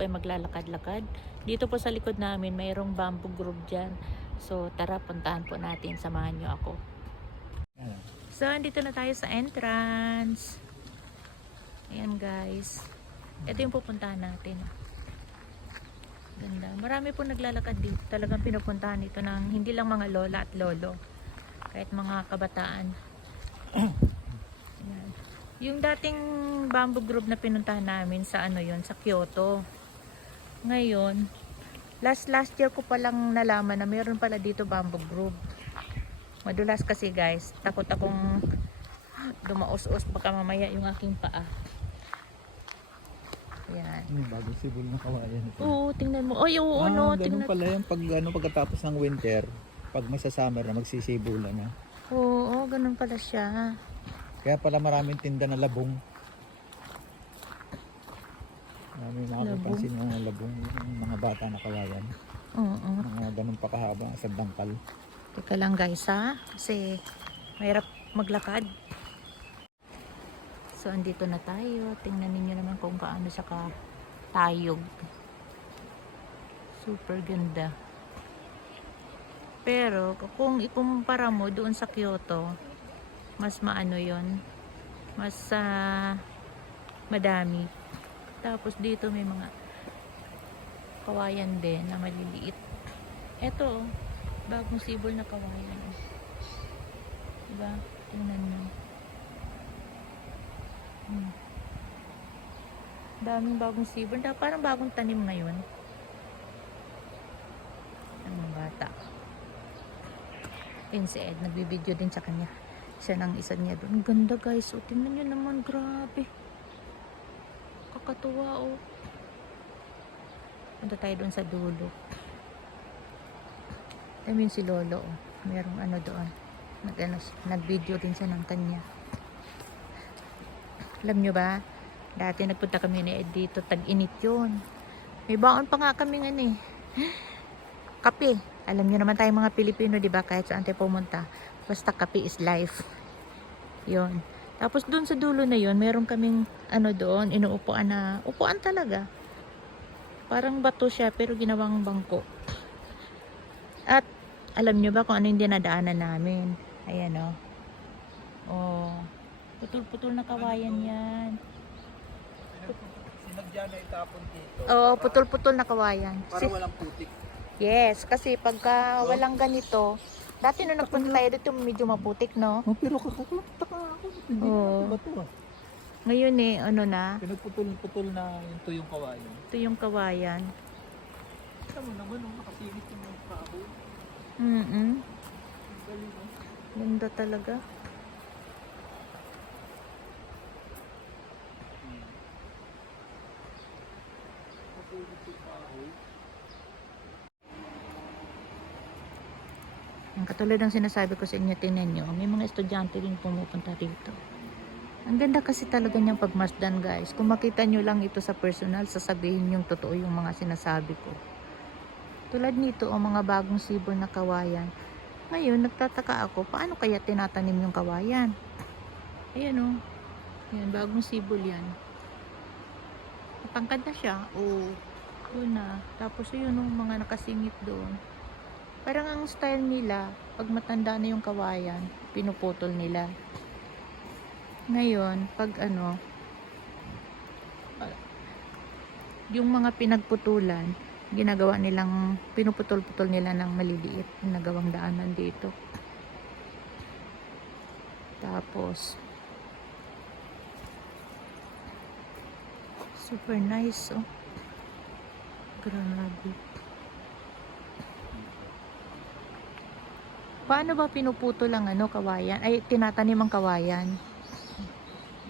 po ay maglalakad-lakad. Dito po sa likod namin mayroong bamboo grove dyan. So tara, puntahan po natin, samahan nyo ako. So andito na tayo sa entrance. Ayan guys, ito yung pupuntahan natin. Ganda, marami po naglalakad dito. Talagang pinupuntahan dito ng hindi lang mga lola at lolo, kahit mga kabataan. Ayan. Yung dating bamboo grove na pinuntahan namin sa ano yon, sa Kyoto. Ngayon, last year ko palang nalaman na meron pala dito bamboo grove. Madulas kasi guys, takot akong dumaos-os baka mamaya yung aking paa. Ayan. Bagong sibol na kawayan ito. Oo, tingnan mo. Ay, oo, no, ganun tingnan. pala yung pagkatapos ng winter, pag may sa summer na magsisibulan na. Oo, ganun pala siya. Kaya pala maraming tinda na labong. Marami makapansin yung mga labong, yung mga bata na kawayan. Oo. Mga ganun pa kahaba sa dangkal. Teka lang guys ha, kasi mahirap maglakad. So andito na tayo. Tingnan niyo naman kung paano siya katayog. Super ganda. Pero kung ikumpara mo doon sa Kyoto, mas maano yon, mas madami. Tapos dito may mga kawayan din na maliliit. Eto, bagong sibol na kawayan. Diba? Tingnan mo. Daming bagong sibol. Parang bagong tanim ngayon. Ang mga bata. Yun si Ed, nagbibideo din sa kanya. Siya ng isa niya doon. Ang ganda guys. O, tingnan nyo naman. Grabe. Kakatuwa o. Punta tayo doon sa dulo. Tingnan yun si Lolo o. Merong ano doon. Nag-video din siya ng kanya. Alam nyo ba? Dati nagpunta kami ni Ed dito. Tag-init yun. May baon pa nga kami ano eh. Kape. Alam nyo naman tayo mga Pilipino, di ba? Kahit saan tayo pumunta. Basta kape is life. Yun. Tapos dun sa dulo na yun, meron kaming ano doon, inuupuan na, upuan talaga. Parang bato siya, pero ginawang bangko. At, alam nyo ba kung ano yung dinadaanan namin? Ayan o. Oh. Putol-putol na kawayan yan. Sinadya na itapon dito. Oo, putol-putol na kawayan. Para walang putik. Yes, kasi pagka walang ganito, dati nung nagpunta tayo dito, medyo maputik, no? Oh, pero kakakita ako. Hindi Oo. ba ito? Ngayon eh, ano na, Pinagputol-putol na ito yung kawayan. ito yung kawayan. Kita mo naman, nakasingit yung mga kahoy. Galing, oh. Ganda talaga. Nakasingit yung kahoy. Ang katulad ng sinasabi ko sa inyo, tingnan nyo, may mga estudyante rin pumupunta dito. Ang ganda kasi talaga niyang pagmasdan guys. Kung makita nyo lang ito sa personal, sasabihin yung totoo yung mga sinasabi ko. Tulad nito, ang mga bagong sibol na kawayan. Ngayon, nagtataka ako, paano kaya tinatanim yung kawayan? Ayan o. Ayan, bagong sibol yan. Matangkad na siya. O, yun na. Tapos yun o, mga nakasingit doon. Parang ang style nila, pag matanda na yung kawayan, pinuputol nila. Ngayon, pag ano, yung mga pinagputulan, ginagawa nilang, pinuputol-putol nila ng maliliit, ginagawang daanan dito. Tapos, super nice, oh. Grabe. Paano ba pinuputol ang ano, kawayan? Ay, tinatanim ang kawayan?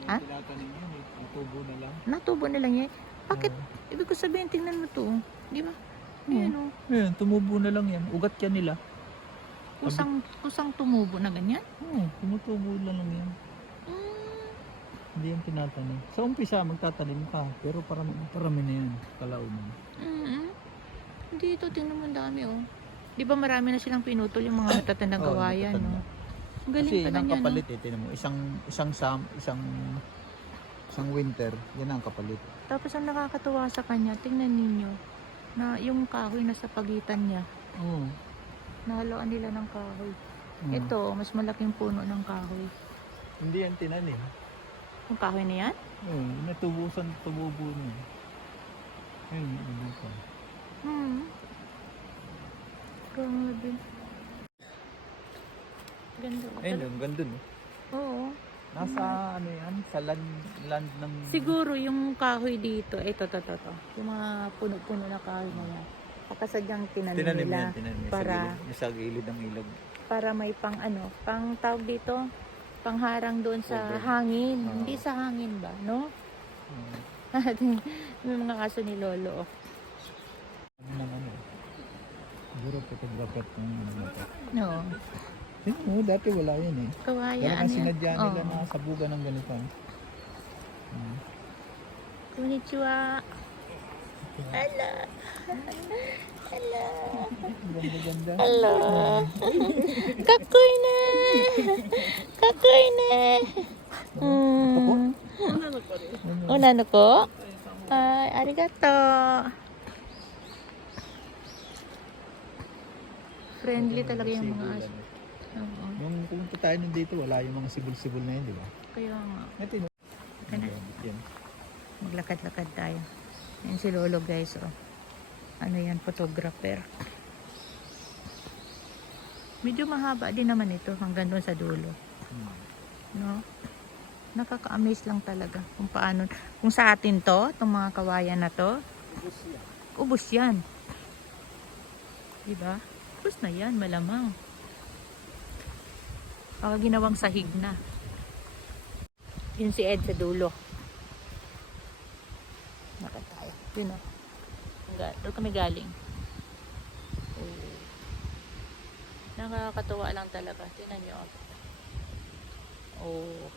Ha? Tinatanim yun eh. Natubo na lang. Natubo na lang yan. Bakit? Ibig ko sabihin, tingnan mo to. Di ba? Ayan o. Ayan, tumubo na lang yan. Ugat yan nila. Kusang tumubo na ganyan? Oo, tumutubo na lang yan. Hindi yan tinatanim. Sa umpisa, magtatanim ka. Pero parami na yan. Kalaunan. Dito, tingnan mo ang dami oh. Di ba marami na silang pinutol yung mga matatandang kawayan, no? Ang galing Kasi pa yun ang ganyan, kapalit eh. Tinan mo, isang winter, yan ang kapalit. Tapos ang nakakatuwa sa kanya, tingnan ninyo, na yung kahoy nasa pagitan niya. Oo. Nahaluan nila ng kahoy. Mm. Ito, mas malaking puno ng kahoy. Hindi yan tinanim. Yung kahoy na yan? Oo, tububo niya. Ayun, ano pa. Grabe. Ganda. Ayun, ang ganda no. Oo. Nasa ano yan, sa land ng... Siguro yung kahoy dito, ito. Yung mga puno-puno na kahoy na yan. Pakasadyang tinanim nila. Tinanim yan, para, sa gilid ng ilog. para may pang tawag dito, pangharang doon sa Cover. hangin. Oo. Hindi sa hangin ba, no? May mga aso ni Lolo. Ano naman ano. Siguro photographer ng ano. No. Tingnan mo, dati wala yan eh. Kawaya. Wala kang sinadya nila Oo. na sabugan ng ganito. Konnichiwa. Hello. Hello. Ganda-ganda. Hello. Kakoy na. Kakoy na. Unano ko? Ay, arigato. Friendly talaga yung mga aso. Oo. Nung pumunta tayo nandito, wala yung mga sibol-sibol na yun, di ba? Kaya nga. Ito yun. Ika na. Yan. Maglakad-lakad tayo. Yan si Lolo guys. Oh. Ano yan, photographer. Medyo mahaba din naman ito hanggang doon sa dulo. No? Nakaka-amaze lang talaga kung paano. Kung sa atin to, itong mga kawayan na to, ubos yan. Diba? Ubos na yan, malamang. Baka ginawang sahig na. Yun si Ed sa dulo. Nakita tayo. Yun o. Doon kami galing. Oh. Nakakatuwa lang talaga. Tingnan nyo. Oh.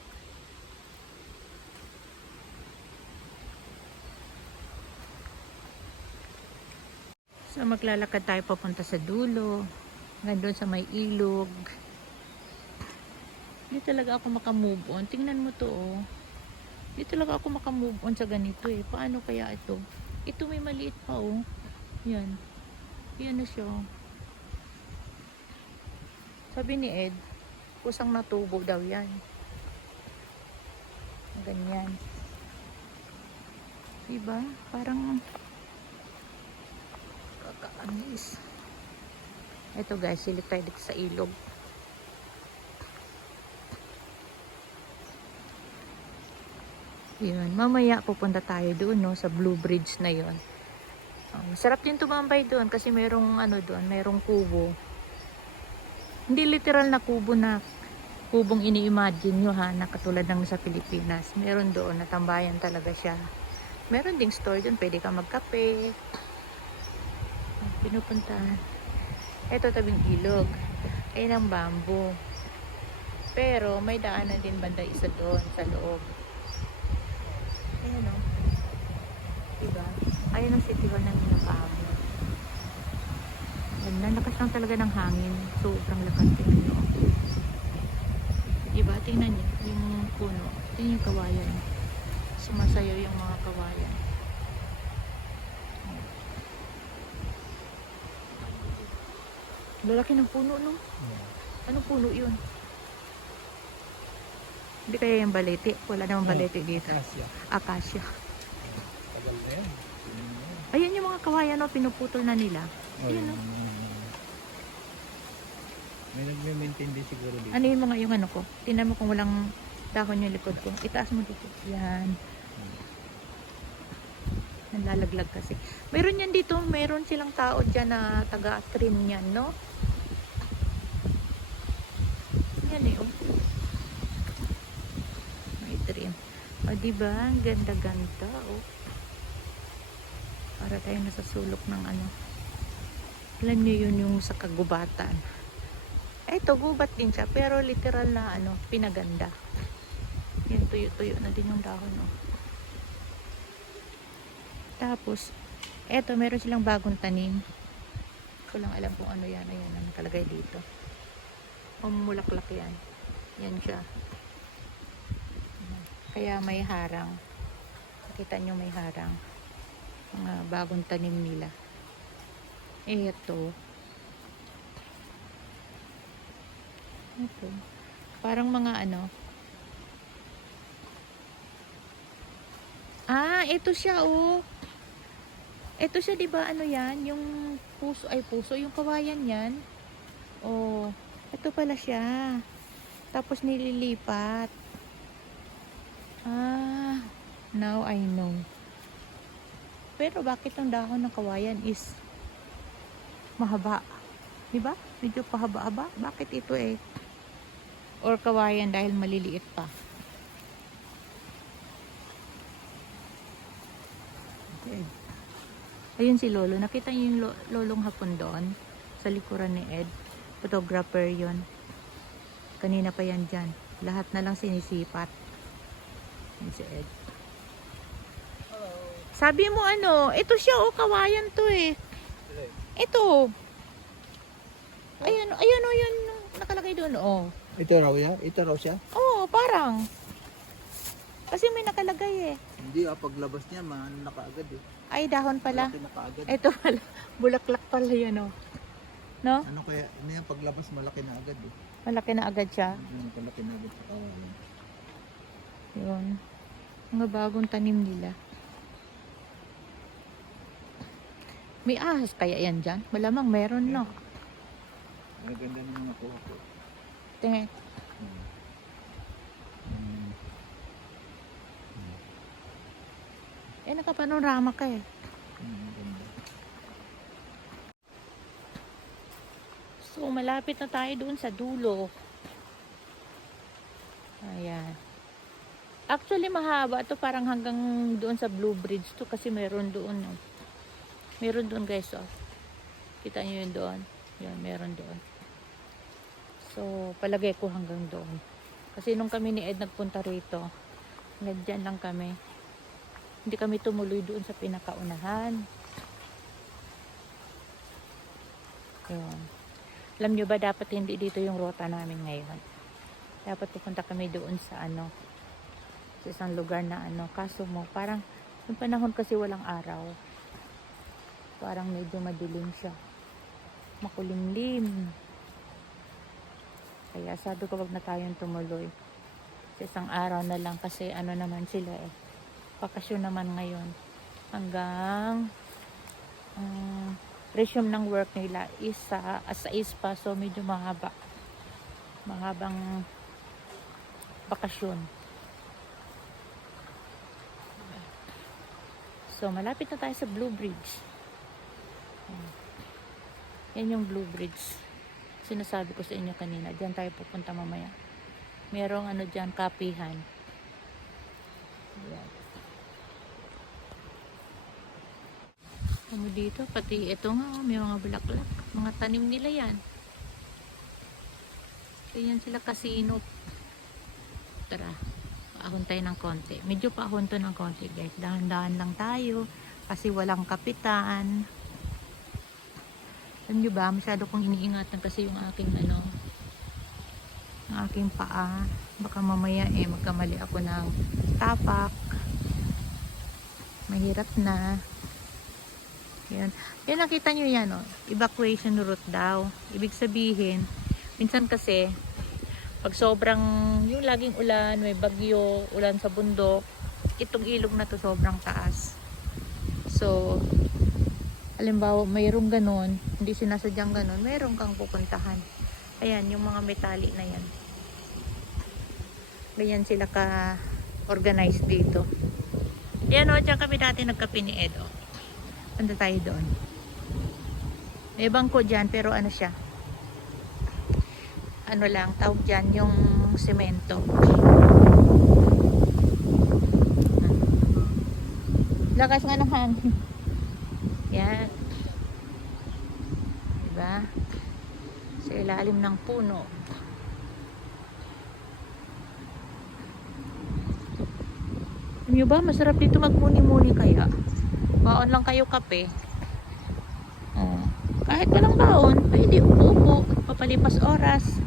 So maglalakad tayo papunta sa dulo. Hanggang doon sa may ilog. Hindi talaga ako makamove on. Tingnan mo to oh. Hindi talaga ako makamove on sa ganito eh. Paano kaya ito? Ito may maliit pa oh. Yan. Yan na siya. Sabi ni Ed, kusang natubo daw yan. Ganyan. Diba? Parang kakaamis. Ito guys, silip tayo dito sa ilog. Yun, mamaya pupunta tayo doon no, sa Blue Bridge na yon. Sarap din tumambay doon kasi merong ano doon, merong kubo. Hindi literal na kubo na kubong ini-imagine nyo ha, na katulad ng sa Pilipinas. Meron doon, natambayan talaga siya. Meron ding store doon, pwede ka magkape. Pinupuntahan. Ito tabing ilog. Ayun ang bamboo. Pero may daanan din banda isa doon sa loob. Ayan o. Diba? Ayan ang City Hall ng Minapamo. Ayan, lakas lang talaga ng hangin. Sobrang lakas din. No? Diba? Tingnan niyo yung puno. Tingnan yung kawayan. Sumasayaw yung mga kawayan. Lalaki ng puno, no? Anong puno yun? Hindi kaya yung balete. Wala namang balete dito. Acacia. Acacia. Tagal na yan. Ayun yung mga kawayan, no? Pinuputol na nila. Ayun, no? May nagme-maintain din siguro dito. Ano yung mga yung ano ko? Tingnan mo kung walang dahon yung likod ko. Itaas mo dito. Yan. Nalalaglag kasi. Meron yan dito. Meron silang tao dyan na taga-trim yan, no? Yan eh, oh. May trim. O, diba? Ang ganda-ganda, oh. Para tayo nasa sulok ng ano. Alam nyo yun yung sa kagubatan. Ito, gubat din siya. Pero literal na ano, pinaganda. Yan, tuyo-tuyo na din yung dahon, oh. Tapos, eto, meron silang bagong tanim. Ko lang alam kung ano yan. Ayan, ang nakalagay dito. Umulaklak yan. Yan siya. Kaya may harang. Nakita nyo may harang. Mga bagong tanim nila. Ito. Ito. Parang mga ano. Ah, ito siya oh. Ito siya, 'di ba? Ano 'yan? Yung puso ay puso, yung kawayan 'yan. Oh, ito pala siya. Tapos nililipat. Ah, now I know. Pero bakit ang dahon ng kawayan is mahaba? 'Di ba? Medyo pahaba-haba. Bakit ito eh? Or kawayan dahil maliliit pa. Okay. Ayun si Lolo. Nakita niyo yung lolong hapon doon sa likuran ni Ed. Photographer yon. Kanina pa yan dyan. Lahat na lang sinisipat. Yan si Ed. Sabi mo ano, ito siya oh, kawayan to eh. Ito. Ayan, ayan oh, yun nakalagay doon oh. Ito raw ya? Ito raw siya? Oo, parang. Kasi may nakalagay eh. Hindi paglabas niya, maano na kaagad eh. Ay, dahon pala. Malaki na kaagad. Ito pala. Bulaklak pala yan oh. No? Ano kaya, ano yan, paglabas malaki na agad eh. Malaki na agad siya. Malaki na agad sa kawayan. Yun. Mga bagong tanim nila. May ahas kaya yan dyan? Malamang meron no. Ang ganda ng mga kuha ko. Tingnan. Eh, nakapanorama ka eh. Ganda. So, malapit na tayo doon sa dulo. Ayan. Actually, mahaba ito. Parang hanggang doon sa Blue Bridge to kasi meron doon. No? Meron doon guys. Oh. Kita nyo yun doon. Yan, meron doon. So, palagay ko hanggang doon. Kasi nung kami ni Ed nagpunta rito, nandyan lang kami. Hindi kami tumuloy doon sa pinakaunahan. Yun. Alam nyo ba, dapat hindi dito yung rota namin ngayon. Dapat pupunta kami doon sa ano, sa isang lugar na ano. Kaso mo, parang, yung panahon kasi walang araw. Parang medyo madilim siya. Makulimlim. Kaya sabi ko, wag na tayong tumuloy. Sa isang araw na lang kasi ano naman sila eh. Bakasyon naman ngayon. Hanggang resume ng work nila is sa 6 pa. So medyo mahaba. Mahabang bakasyon. So malapit na tayo sa Blue Bridge. Yan yung Blue Bridge. Sinasabi ko sa inyo kanina. Diyan tayo pupunta mamaya. Merong ano dyan, kapihan. Yan. Ano dito, pati ito nga, may mga bulaklak. Mga tanim nila yan. Ganyan sila kasinop. Tara, paahon tayo ng konti. Medyo paahon to ng konti guys. Dahan-dahan lang tayo. Kasi walang kapitan. Alam nyo ba, masyado kong iniingatan kasi yung aking ano, ang aking paa. Baka mamaya magkamali ako ng tapak. Mahirap na. Yan. Yan, nakita nyo yan, oh. Evacuation route daw. Ibig sabihin, minsan kasi, pag sobrang, yung laging ulan, may bagyo, ulan sa bundok, itong ilog na to sobrang taas. So, halimbawa, mayroong ganun, hindi sinasadyang ganun, mayroong kang pupuntahan. Ayan, yung mga metali na yan. Ganyan sila ka-organize dito. Yan, o, dyan kami dati nagkape ni Ed, o. Punta tayo doon. May bangko dyan, pero ano siya? Ano lang, tawag dyan, yung semento. Lakas nga ng hangin. Yan. Diba? Sa ilalim ng puno. Alam nyo ba, masarap dito magmuni-muni kaya. Baon lang kayo kape. Oh. Kahit walang baon, pwede upo, papalipas oras.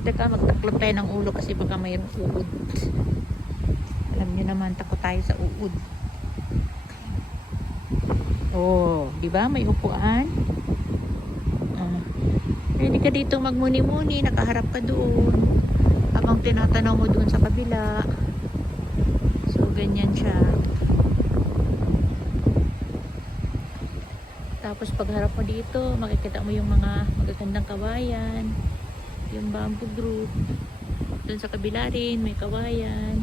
Teka, magtaklop tayo ng ulo kasi baka mayroong ugod. Alam niyo naman, takot tayo sa uod. Oh, di ba? May upuan. Ah. Pwede ka dito magmuni-muni, nakaharap ka doon. Habang tinatanaw mo doon sa kabila. So, ganyan siya. Tapos pagharap mo dito, makikita mo yung mga magagandang kawayan. Yung bamboo group. Doon sa kabila rin, may kawayan.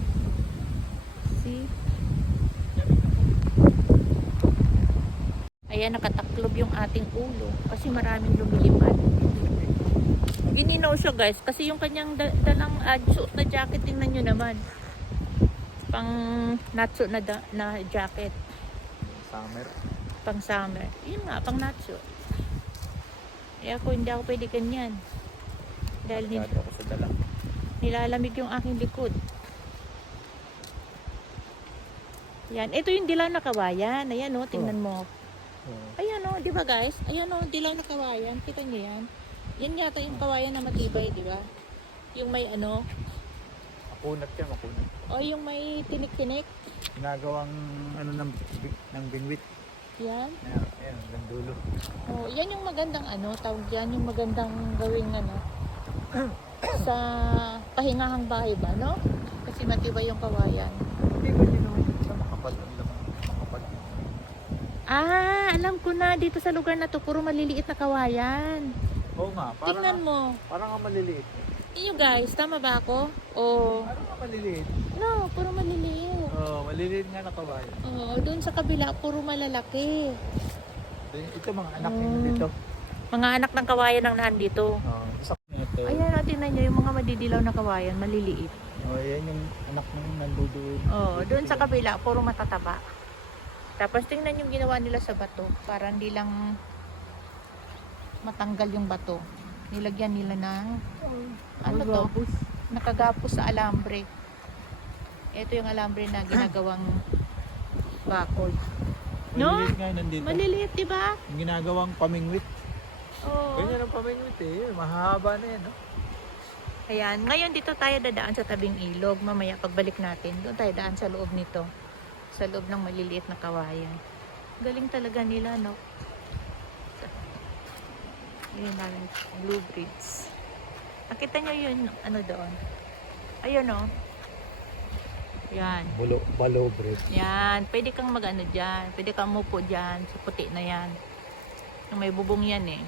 See? Ayan, nakataklob yung ating ulo. Kasi maraming lumilipad. Gininaw siya guys. Kasi yung kanyang dalang suot na jacket, tingnan nyo naman. Pang natso na jacket. Summer. Pang summer. Yun nga, pang natso. Eh ako, hindi ako pwede ganyan. Dahil Ako sa dala. nilalamig yung aking likod. Yan. Ito yung dilaw na kawayan. Ayan o, tingnan mo. Ayan o, di ba guys? Ayan o, dilaw na kawayan. Kita niyo yan? Yan yata yung kawayan na matibay, di ba? Yung may ano? Makunat yan, makunat. O yung may tinik-tinik. Ginagawang ano ng bingwit. Yan. Ayan, ng dulo. O, yan yung magandang ano, tawag yan, yung magandang gawing ano, sa pahingahang bahay ba, no? Kasi matibay yung kawayan. Hindi ba yun naman makapal? Makapal. Ah, alam ko na, dito sa lugar na to, puro maliliit na kawayan. Oo nga, Tingnan mo. Parang nga maliliit. Inyo guys, tama ba ako? O, Parang nga maliliit. no, puro maliliit. Oo, maliliit nga na kabayan. Oo, doon sa kabila, puro malalaki. Ito mga anak nyo dito. Mga anak ng kawayan ang nandito. Oo, isa ito. Ayan, tingnan nyo, yung mga madidilaw na kawayan, maliliit. Oh, yan yung anak ng nandoon. Oo, doon sa kabila, puro matataba. Tapos tingnan yung ginawa nila sa bato, para hindi lang matanggal yung bato. Nilagyan nila ng, ano to? Nakagapos sa alambre. Ito yung alambre na ginagawang bakod. No? Maliliit nga nandito. Maliliit, di ba? Yung ginagawang pamingwit. Oo. Ganyan ang pamingwit eh. Mahaba na yan, no? Ayan, ngayon dito tayo dadaan sa tabing ilog. Mamaya pagbalik natin, doon tayo daan sa loob nito. Sa loob ng maliliit na kawayan. Galing talaga nila, no? Yun namin, Blue Bridge. Nakita nyo yun, ano doon? Ayun, no? Yan. Balo bread. Yan. Pwede kang mag-ano dyan. Pwede kang mupo dyan. Sa puti na yan. Yung may bubong yan eh.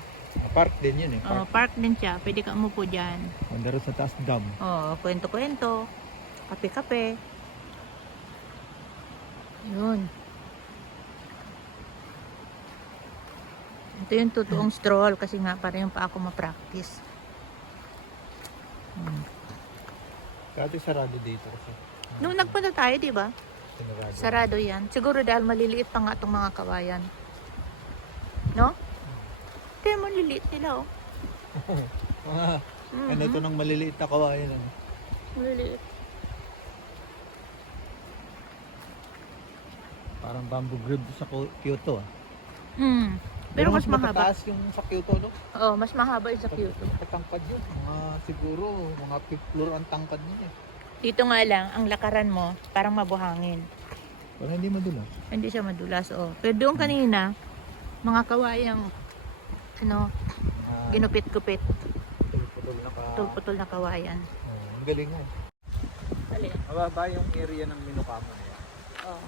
Park din yun eh. Oh, park din siya. Pwede kang umupo dyan. Mandaro sa taas dam. Oh, kwento-kwento. Kape-kape. Yun. Ito yung totoong stroll kasi nga para yung pa ako ma-practice. Kati sarado dito kasi. Nung nagpunta tayo, di ba? Sarado. Sarado yan. Siguro dahil maliliit pa nga itong mga kawayan. No? Kaya maliliit nila, oh. Ano ito ng maliliit na kawayan. Ano? Maliliit. Parang bamboo grove sa Kyoto ah. Pero mas mahaba. matataas yung sa Kyoto, no? Oh, mas mahaba yung sa Kyoto. Katangkad yun. Siguro, mga 5th floor ang tangkad niya eh. Dito nga lang, ang lakaran mo, parang mabuhangin. Parang hindi madulas. Hindi siya madulas, oh. Pero doon kanina, mga kawayang, ano, ginupit-gupit. Putol na kawayan. Ang galing nga eh. Alin? Mababa yung area ng Minokamo na yan. Oh.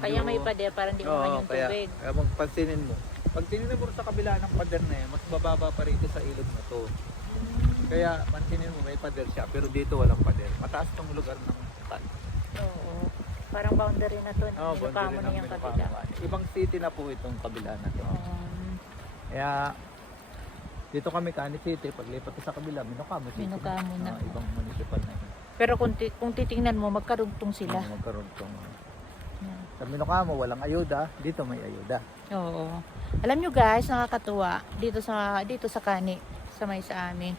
Kaya may pader, parang di umahan yung tubig. Kaya magpansinin mo. Pag tininin mo sa kabila ng pader na yan, mas bababa pa rito sa ilog na to. Kaya pansinin mo, may pader siya. Pero dito walang pader. Mataas tong lugar ng tan. Oo. Parang boundary na to. Oh, Minokamo na yung kabila. Ibang city na po itong kabila na to. Kaya dito kami Kani City, paglipat ko sa kabila, Minokamo City. Minokamo na. Ibang municipal na yun. Pero kung titingnan mo, magkarugtong sila. Magkaroon tong Yan. sa Minokamo, walang ayuda. Dito may ayuda. Oo. Alam nyo guys, nakakatuwa. Dito sa Kani, sa may sa amin,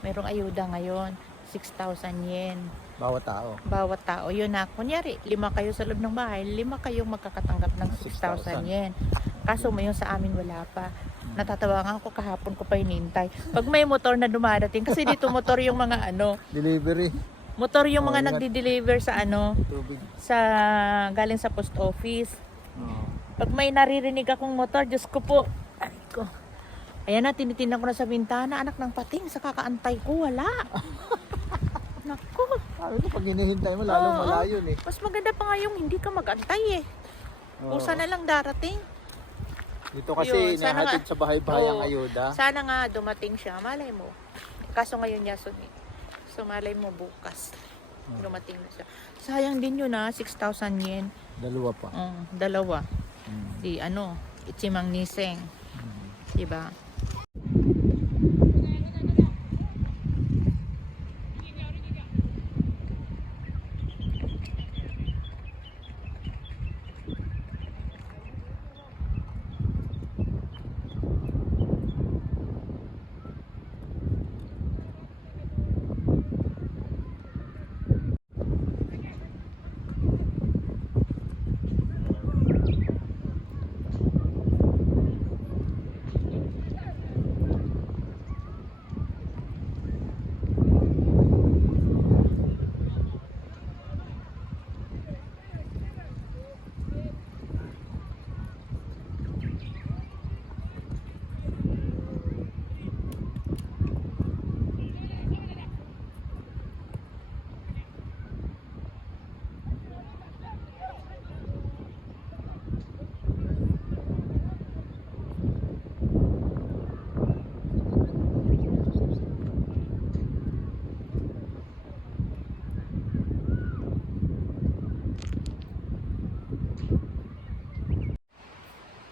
mayroong ayuda ngayon. 6,000 yen. Bawat tao. Bawat tao. Yun na, kunyari, 5 kayo sa loob ng bahay, 5 kayong magkakatanggap ng 6,000 yen. Kaso may yung sa amin wala pa. Natatawa nga ako kahapon ko pa hinintay. Pag may motor na dumadating, kasi dito motor yung mga ano, Delivery. Motor yung Oh, mga ingat. nagdi-deliver sa ano, Tubig. sa galing sa post office. Oh. Pag may naririnig akong motor, Diyos ko po. Ay ko. Ayan na, tinitingnan ko na sa bintana. Anak ng pating, sa kakaantay ko, wala. Naku. Sabi ko, pag hinihintay mo, lalong Oo. malayo eh. Mas maganda pa nga yung hindi ka mag-antay eh. Oo. Kusa na lang darating. Dito kasi Yun, sana inahatid sa bahay-bahay ang Oo. ayuda. Sana nga dumating siya. Malay mo. Kaso ngayon niya so malay mo bukas. Dumating na siya. Sayang din yun 6,000 yen. Dalawa pa. Dalawa. Mm. Di ano, Ichimang Niseng. Mm. Diba?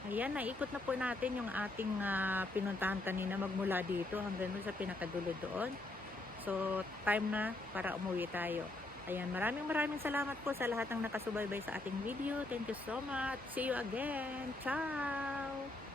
Ayan, naikot na po natin yung ating pinuntahan kanina magmula dito hanggang sa pinakadulo doon. So, time na para umuwi tayo. Ayan, maraming salamat po sa lahat ng nakasubaybay sa ating video. Thank you so much. See you again. Ciao!